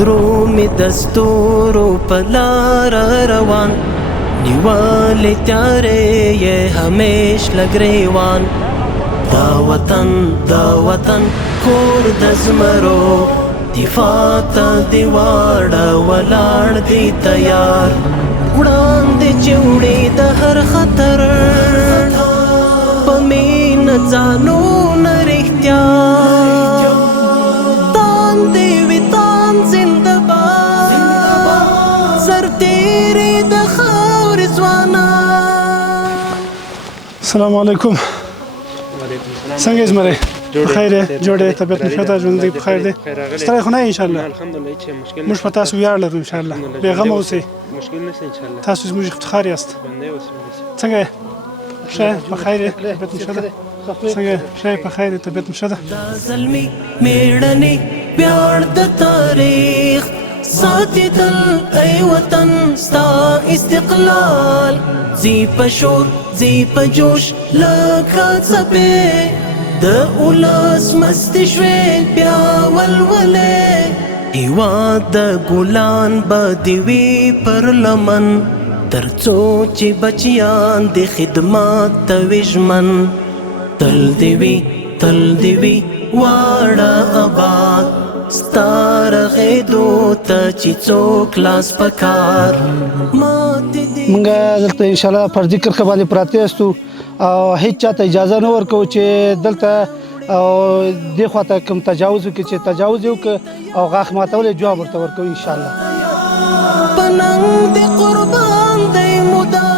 دروم دستورو پلار روان نیوالی تیارے یہ ہمیش لگریوان دا وطن کور دزمرو دفاع تا دیواڑا ولاړ دی تیار وړاندې چوړې د هر خطر په مینه ځانونه رښتیا تان دی وي تان زنده باد سرتېرې د خاورې ځوانان. السلام علیکم. څنګه زمری بخیر جوړه طبیعت مشته ژوند دی بخیر دی ستړی خو نه ان شاء الله الحمدلله چې مشکل موږ په تاسو ویاړ لرو ان شاء الله بیغمه اوسئ مشکل نشته ان شاء الله تاسو زموږ افتخار یاست بنده اوسئ څنګه ښه بخیر طبیعت مشته څنګه ښه بخیر طبیعت مشته دا زلمی میړنی ویاړ د تاریخ ساتي تل ای وطن ستا استقلال زی پشور زی پجوش لکه څپې د اولس مست شوې بیا ولولې هېواد د ګلان به دې وي پر لمن تر څو چې بچیان د خدمات ته وي ژمن تل دې وي واړه آباد ستا رغېدو ته چې څوک لاس په کار ماتې دې موږ دلته انشاءالله فردي کرښه باندې پراته یاستو او هیڅ چاته اجازه نه ورکوو چې دلته او دې خواته کوم تجاوز وکړي چې تجاوز یې وکړي او غاښ ماتولی جواب ورته ورکوو انشاءالله. په ننګ دې قربان دی مدام